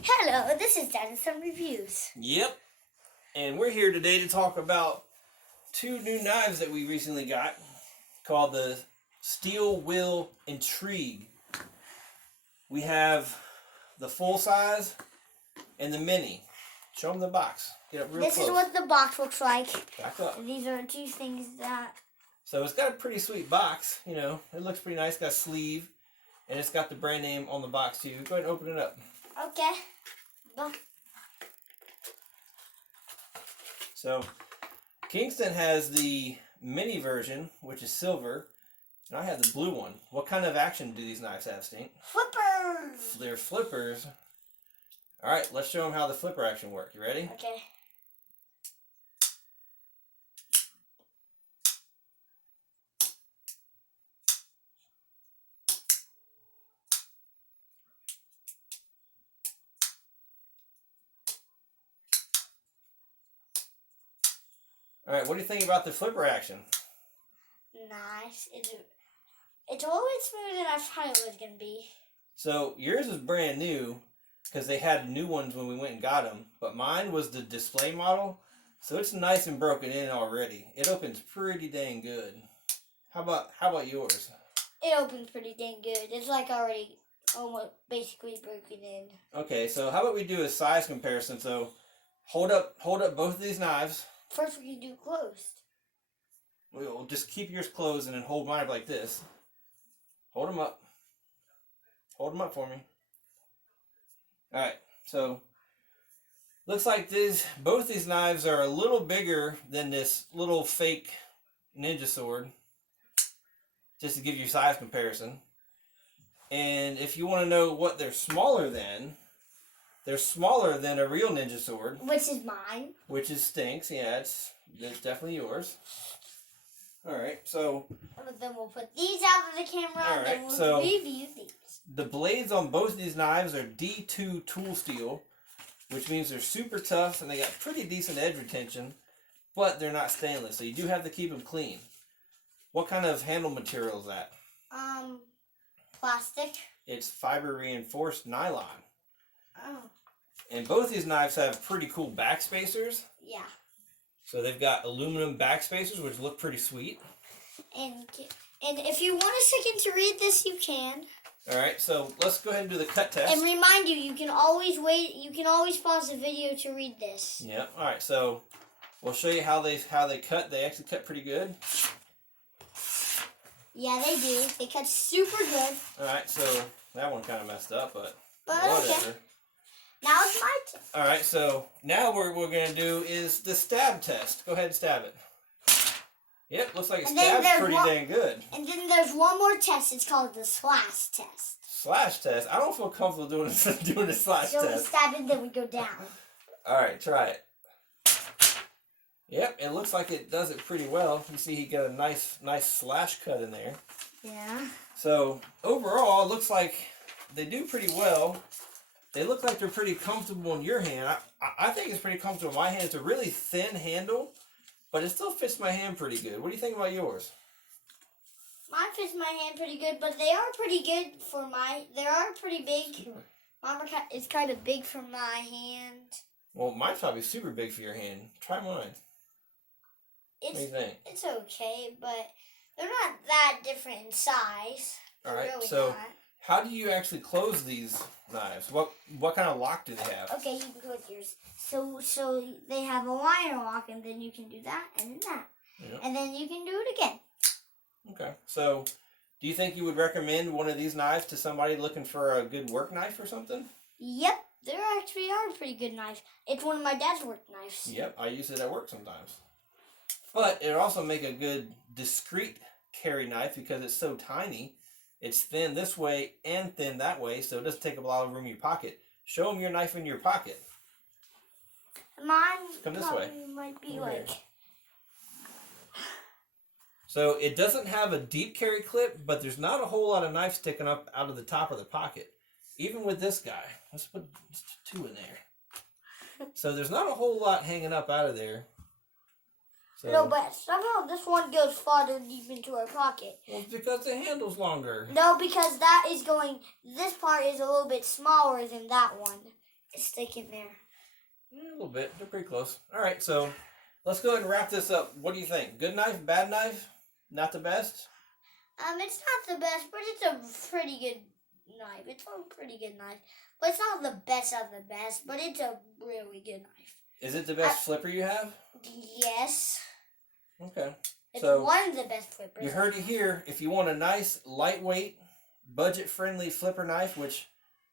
Hello, this is Dad and some reviews. Yep. And we're here today to talk about two new knives that we recently got called the Steel Will Intrigue. We have the full size and the mini. Show them the box. Get up real close. This is what the box looks like. Back up. These are two things that... So it's got a pretty sweet box, you know. It looks pretty nice. It's got a sleeve. And it's got the brand name on the box too. Go ahead and open it up. Okay. Go. So, Kingston has the mini version, which is silver, and I have the blue one. What kind of action do these knives have, Stink? Flippers! They're flippers. Alright, let's show them how the flipper action works. You ready? Okay. Alright, what do you think about the flipper action? Nice. It's a little bit smoother than I thought it was going to be. So, yours is brand new, because they had new ones when we went and got them, but mine was the display model, so it's nice and broken in already. It opens pretty dang good. How about yours? It opens pretty dang good. It's like already almost basically broken in. Okay, so how about we do a size comparison? So, hold up both of these knives. First we can do closed. We'll just keep yours closed and then hold mine up like this. Hold them up. Hold them up for me. Alright, so looks like both these knives are a little bigger than this little fake ninja sword. Just to give you size comparison. And if you want to know what they're smaller than a real ninja sword. Which is mine. Which is Stink's, yeah, it's definitely yours. Alright, so... And then we'll put these out of the camera and then we'll review these. The blades on both of these knives are D2 tool steel, which means they're super tough and they got pretty decent edge retention, but they're not stainless, so you do have to keep them clean. What kind of handle material is that? Plastic. It's fiber reinforced nylon. Oh. And both these knives have pretty cool back spacers. Yeah. So they've got aluminum back spacers, which look pretty sweet. And if you want a second to read this, you can. All right, so let's go ahead and do the cut test. And remind you, you can always wait. You can always pause the video to read this. Yeah. All right, so we'll show you how they cut. They actually cut pretty good. Yeah, they do. They cut super good. All right, so that one kind of messed up, but whatever. Okay. Now it's my turn. All right, so now what we're going to do is the stab test. Go ahead and stab it. Yep, looks like it stabs pretty dang good. And then there's one more test. It's called the slash test. Slash test? I don't feel comfortable doing the slash test. So we stab it, then we go down. All right, try it. Yep, it looks like it does it pretty well. You see he got a nice slash cut in there. Yeah. So overall, it looks like they do pretty well. They look like they're pretty comfortable in your hand. I think it's pretty comfortable in my hand. It's a really thin handle, but it still fits my hand pretty good. What do you think about yours? Mine fits my hand pretty good, but they are pretty good for they are pretty big. Sure. Mine is kind of big for my hand. Well, mine's probably super big for your hand. Try mine. What do you think? It's okay, but they're not that different in size. All right, really so not. How do you actually close these knives? What kind of lock do they have? Okay, you can close yours. So they have a liner lock, and then you can do that, and then that. Yep. And then you can do it again. Okay, so do you think you would recommend one of these knives to somebody looking for a good work knife or something? Yep, they actually are a pretty good knife. It's one of my dad's work knives. Yep, I use it at work sometimes. But it also make a good discreet carry knife because it's so tiny. It's thin this way and thin that way, so it doesn't take up a lot of room in your pocket. Show them your knife in your pocket. Mine Come this way. Might be like... So it doesn't have a deep carry clip, but there's not a whole lot of knife sticking up out of the top of the pocket. Even with this guy. Let's put two in there. So there's not a whole lot hanging up out of there. So, no, but somehow this one goes farther deep into our pocket. Well, it's because the handle's longer. No, because this part is a little bit smaller than that one. stick in there. A little bit. They're pretty close. All right, so let's go ahead and wrap this up. What do you think? Good knife? Bad knife? Not the best? It's not the best, but it's a pretty good knife. It's a pretty good knife. But it's not the best of the best, but it's a really good knife. Is it the best flipper you have? Yes. Okay. It's So one of the best flippers. You heard it here. If you want a nice, lightweight, budget-friendly flipper knife, which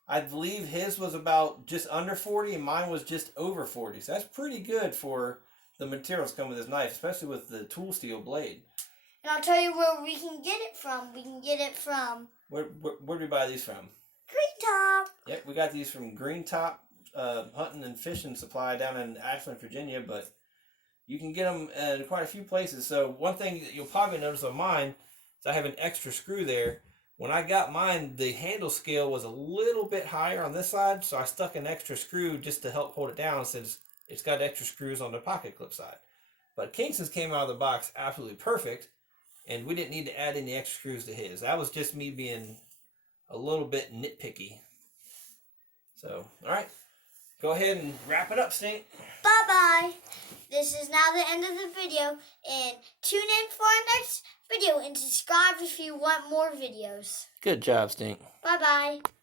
I believe his was about just under 40 and mine was just over 40. So that's pretty good for the materials come with this knife, especially with the tool steel blade. And I'll tell you where we can get it from. We can get it from... Where do we buy these from? Green Top. Yep, we got these from Green Top Hunting and Fishing Supply down in Ashland, Virginia, but you can get them in quite a few places. So one thing that you'll probably notice on mine is I have an extra screw there. When I got mine, the handle scale was a little bit higher on this side, so I stuck an extra screw just to help hold it down since it's got extra screws on the pocket clip side. But Kingston's came out of the box absolutely perfect, and we didn't need to add any extra screws to his. That was just me being a little bit nitpicky. So, all right. Go ahead and wrap it up, Stink. Bye-bye. This is now the end of the video, and tune in for our next video, and subscribe if you want more videos. Good job, Stink. Bye-bye.